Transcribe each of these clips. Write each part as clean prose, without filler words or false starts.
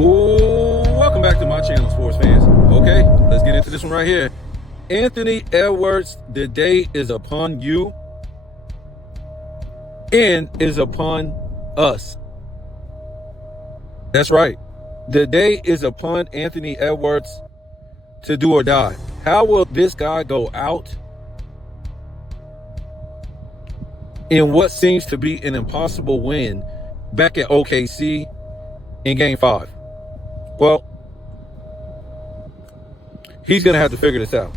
Ooh, welcome back to my channel, sports fans. Okay, let's get into this one right here. Anthony Edwards, the day is upon you and is upon us. That's right. The day is upon Anthony Edwards to do or die. How will this guy go out in what seems to be an impossible win back at OKC in Game 5? Well, he's going to have to figure this out.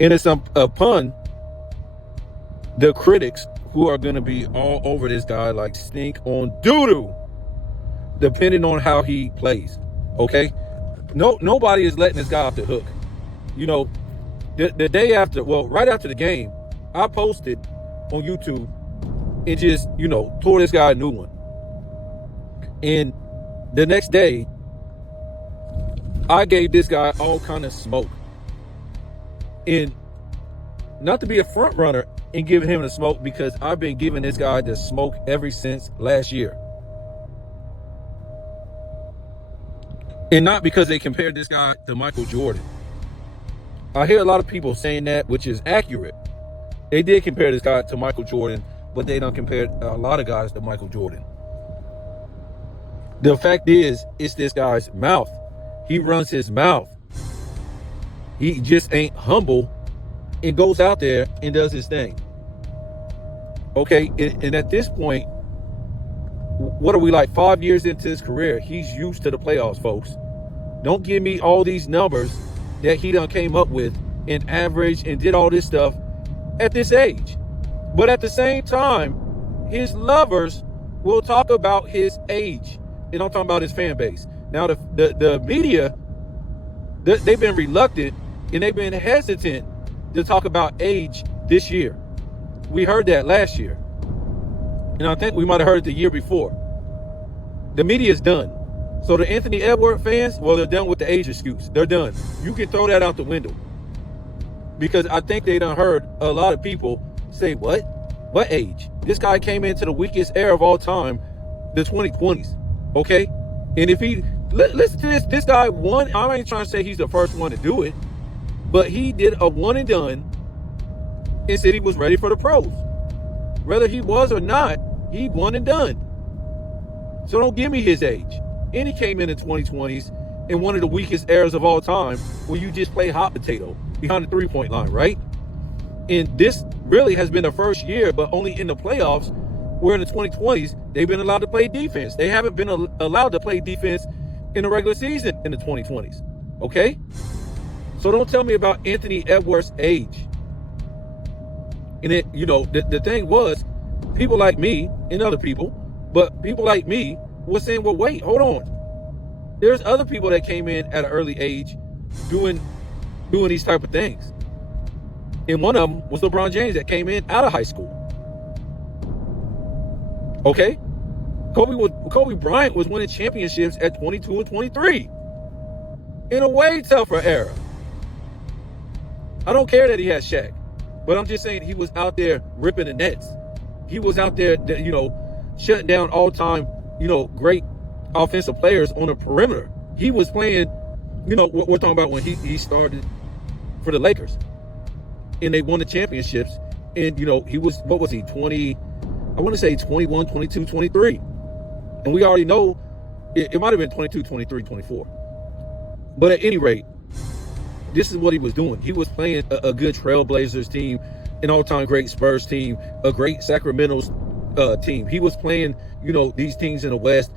And it's upon the critics who are going to be all over this guy like stink on doo-doo, depending on how he plays. Okay? Nobody is letting this guy off the hook. You know, the day after, well, right after the game, I posted on YouTube and just, tore this guy a new one. And the next day, I gave this guy all kind of smoke. And not to be a front runner and giving him the smoke, because I've been giving this guy the smoke ever since last year. And not because they compared this guy to Michael Jordan. I hear a lot of people saying that, which is accurate. They did compare this guy to Michael Jordan, but they don't compare a lot of guys to Michael Jordan. The fact is, it's this guy's mouth. He runs his mouth. He just ain't humble and goes out there and does his thing. Okay, and at this point, what are we, like 5 years into his career? He's used to the playoffs, folks. Don't give me all these numbers that he done came up with and averaged and did all this stuff at this age. But at the same time, his lovers will talk about his age. And I'm talking about his fan base. Now, the media, they've been reluctant and they've been hesitant to talk about age this year. We heard that last year. And I think we might have heard it the year before. The media is done. So the Anthony Edwards fans, well, they're done with the age excuse. They're done. You can throw that out the window. Because I think they done heard a lot of people say, what? What age? This guy came into the weakest era of all time, the 2020s. Okay? And if he, listen to this guy won. I ain't trying to say he's the first one to do it, but he did a one and done and said he was ready for the pros. Whether he was or not, he won and done. So don't give me his age. And he came in the 2020s in one of the weakest eras of all time, where you just play hot potato behind the three-point line, right? And this really has been the first year, but only in the playoffs, where in the 2020s, they've been allowed to play defense. They haven't been allowed to play defense in the regular season in the 2020s, okay? So don't tell me about Anthony Edwards' age. And it, the thing was, people like me and other people, but people like me was saying, well, wait, hold on. There's other people that came in at an early age doing these type of things. And one of them was LeBron James, that came in out of high school. Okay? Kobe Bryant was winning championships at 22 and 23 in a way tougher era. I don't care that he has Shaq, but I'm just saying he was out there ripping the nets. He was out there, shutting down all-time, great offensive players on the perimeter. He was playing, what we're talking about when he started for the Lakers. And they won the championships. And, he was, what was he, 20, I want to say 21, 22, 23. And we already know it might have been 22, 23, 24. But at any rate, this is what he was doing. He was playing a good Trailblazers team, an all-time great Spurs team, a great Sacramento's team. He was playing, these teams in the West.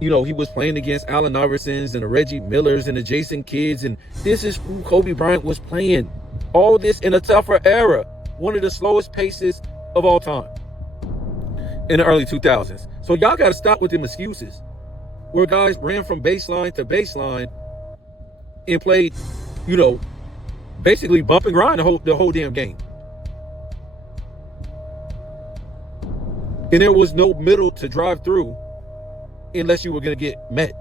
He was playing against Allen Iversons and the Reggie Millers and the Jason Kidds. And this is who Kobe Bryant was playing. All this in a tougher era. One of the slowest paces of all time in the early 2000s. So y'all got to stop with them excuses where guys ran from baseline to baseline and played, basically bump and grind the whole damn game. And there was no middle to drive through unless you were going to get met.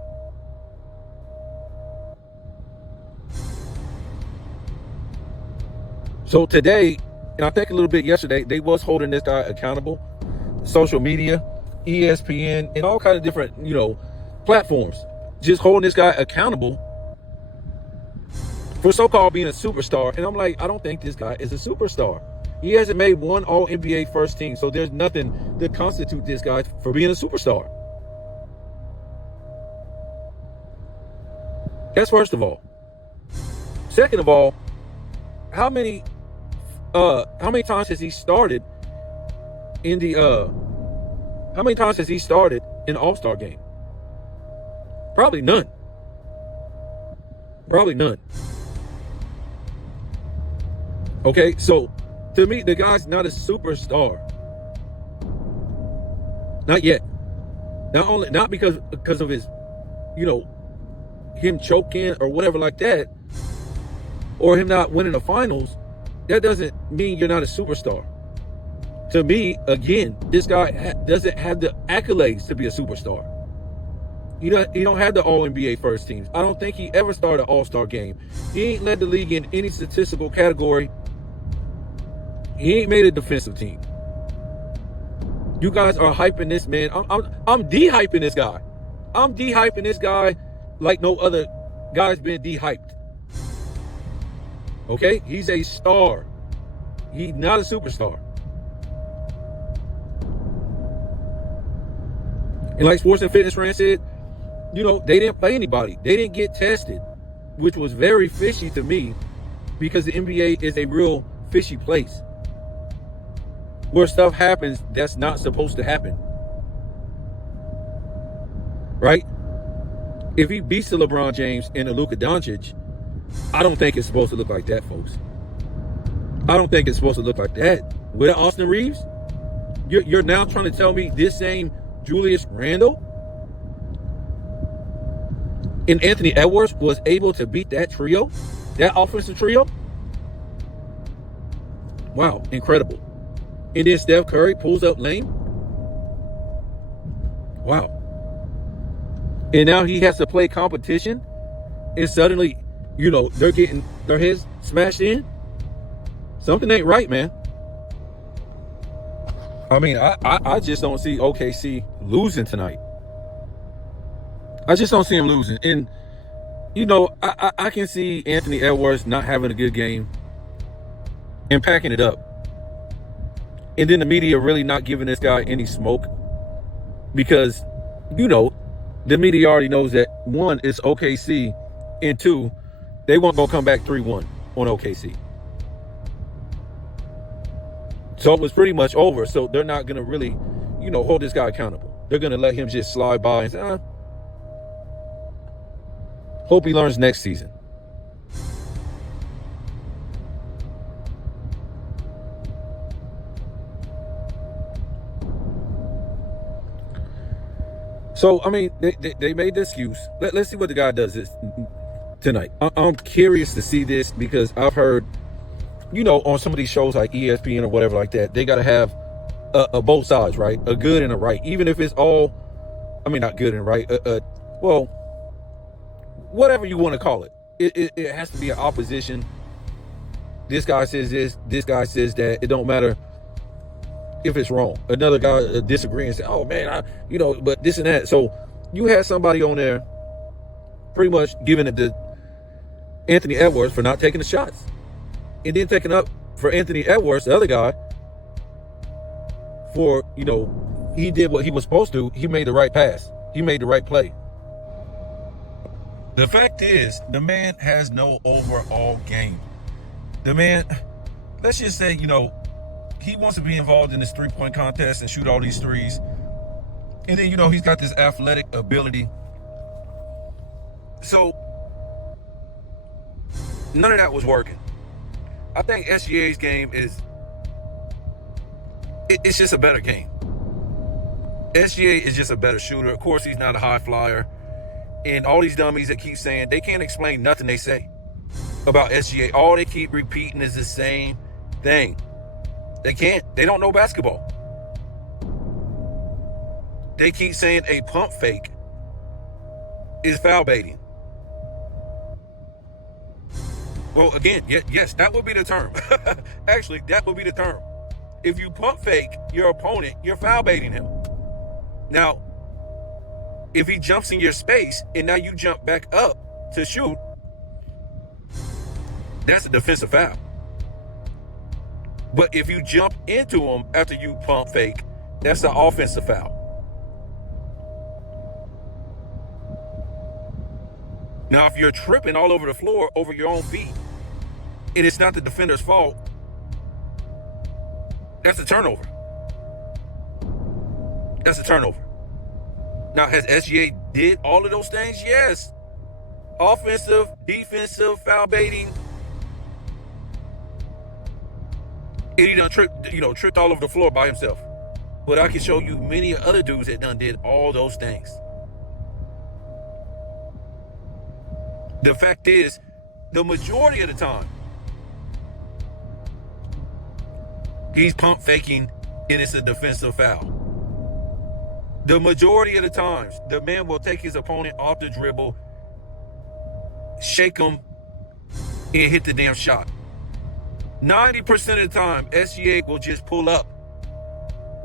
So today, and I think a little bit yesterday, they was holding this guy accountable. Social media, ESPN, and all kinds of different, platforms, just holding this guy accountable for so-called being a superstar. And I'm like, I don't think this guy is a superstar. He hasn't made one All-NBA first team, so there's nothing to constitute this guy for being a superstar. That's first of all. Second of all, how many times has he started in the how many times has he started in the All-Star game? Probably none. Probably none. Okay, so to me, the guy's not a superstar. Not yet. Not because of his, him choking or whatever like that, or him not winning the finals. That doesn't mean you're not a superstar. To me, again, this guy doesn't have the accolades to be a superstar. He don't have the All-NBA first teams. I don't think he ever started an All-Star game. He ain't led the league in any statistical category. He ain't made a defensive team. You guys are hyping this man. I'm de-hyping this guy. I'm de-hyping this guy like no other guy's been de-hyped. Okay? He's a star. He's not a superstar. And like Sports and Fitness Rand said, they didn't play anybody. They didn't get tested, which was very fishy to me, because the NBA is a real fishy place where stuff happens that's not supposed to happen. Right? If he beats the LeBron James and the Luka Doncic, I don't think it's supposed to look like that, folks. I don't think it's supposed to look like that. With Austin Reeves, you're now trying to tell me this same Julius Randle and Anthony Edwards was able to beat that trio, that offensive trio? Wow, incredible. And then Steph Curry pulls up lame. Wow. And now he has to play competition, and suddenly, they're getting their heads smashed in. Something ain't right, man. I mean, I just don't see OKC losing tonight. I just don't see him losing. And, I can see Anthony Edwards not having a good game and packing it up. And then the media really not giving this guy any smoke, because, the media already knows that, one, it's OKC, and two, they won't go come back 3-1 on OKC. So it was pretty much over. So they're not going to really, hold this guy accountable. They're going to let him just slide by and say, hope he learns next season. So, I mean, they made the excuse. Let's see what the guy does this tonight. I'm curious to see this, because I've heard, on some of these shows like ESPN or whatever like that, they got to have a both sides, right? A good and a right. Even if it's all, not good and right. Well, whatever you want to call it. It has to be an opposition. This guy says this guy says that. It don't matter if it's wrong. Another guy disagreeing and say, oh man, but this and that. So you had somebody on there pretty much giving it to Anthony Edwards for not taking the shots. And then taking up for Anthony Edwards, the other guy, for, he did what he was supposed to. He made the right pass. He made the right play. The fact is, the man has no overall game. The man, let's just say, he wants to be involved in this three-point contest and shoot all these threes. And then, he's got this athletic ability. So, none of that was working. I think SGA's game it's just a better game. SGA is just a better shooter. Of course, he's not a high flyer. And all these dummies that keep saying, they can't explain nothing they say about SGA. All they keep repeating is the same thing. They can't. They don't know basketball. They keep saying a pump fake is foul baiting. Well, again, yes, that would be the term. Actually, that would be the term. If you pump fake your opponent, you're foul baiting him. Now, If he jumps in your space and now you jump back up to shoot, that's a defensive foul. But if you jump into him after you pump fake, that's an offensive foul. Now, if you're tripping all over the floor over your own feet, and it's not the defender's fault, that's a turnover. That's a turnover. Now, has SGA did all of those things? Yes. Offensive, defensive, foul baiting. And he done tripped all over the floor by himself. But I can show you many other dudes that done did all those things. The fact is, the majority of the time, he's pump faking and it's a defensive foul. The majority of the times, the man will take his opponent off the dribble, shake him, and hit the damn shot. 90% of the time, SGA will just pull up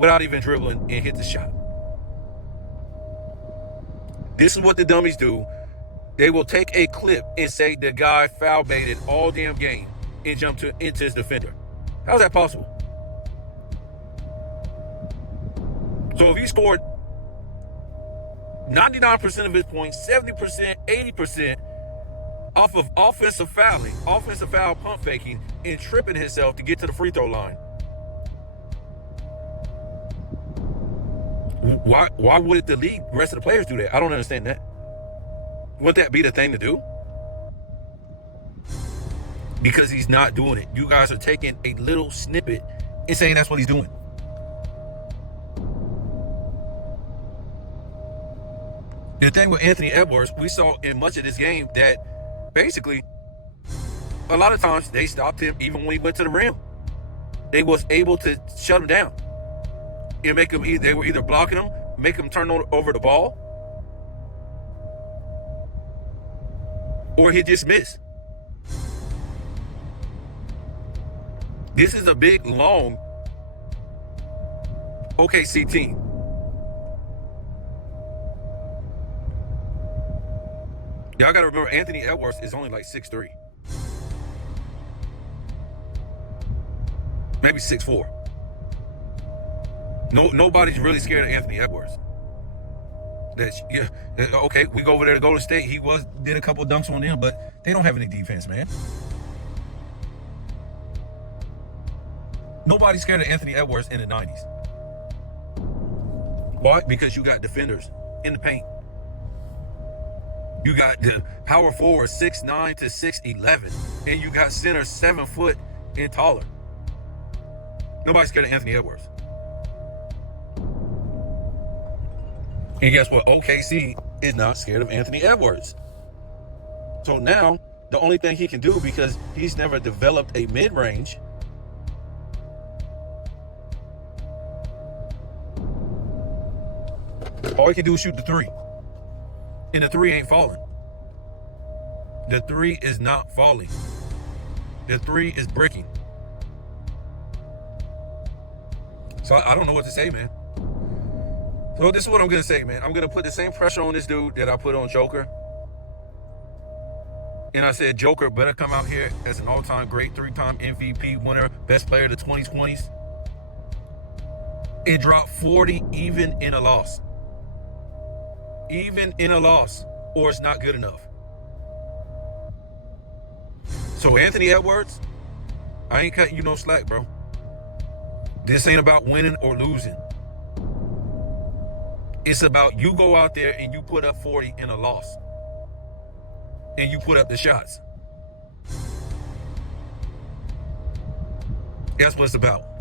without even dribbling and hit the shot. This is what the dummies do. They will take a clip and say the guy foul baited all damn game and jump into his defender. How's that possible? So if he scored 99% of his points, 70%, 80% off of offensive fouling, offensive foul pump faking, and tripping himself to get to the free throw line, why would the league, the rest of the players do that? I don't understand that. Wouldn't that be the thing to do? Because he's not doing it. You guys are taking a little snippet and saying that's what he's doing. The thing with Anthony Edwards, we saw in much of this game that basically a lot of times they stopped him even when he went to the rim. They was able to shut him down and make him, they were either blocking him, make him turn over the ball, or he just missed. This is a big, long OKC team. Y'all gotta remember, Anthony Edwards is only like 6'3". Maybe 6'4". Nobody's really scared of Anthony Edwards. Yeah, okay, we go over there to Golden State. He did a couple dunks on them, but they don't have any defense, man. Nobody's scared of Anthony Edwards in the 90s. Why? Because you got defenders in the paint. You got the power forward 6'9" to 6'11", and you got center 7 foot and taller. Nobody's scared of Anthony Edwards. And guess what? OKC is not scared of Anthony Edwards. So now, the only thing he can do, because he's never developed a mid-range, all he can do is shoot the three. And the three ain't falling. The three is not falling. The three is breaking. So I don't know what to say, man. So this is what I'm going to say, man. I'm going to put the same pressure on this dude that I put on Joker. And I said, Joker better come out here as an all-time great, 3-time MVP winner, best player of the 2020s. And drop 40 even in a loss. Even in a loss, or it's not good enough. So Anthony Edwards, I ain't cutting you no slack, bro. This ain't about winning or losing. It's about you go out there and you put up 40 in a loss. And you put up the shots. That's what it's about.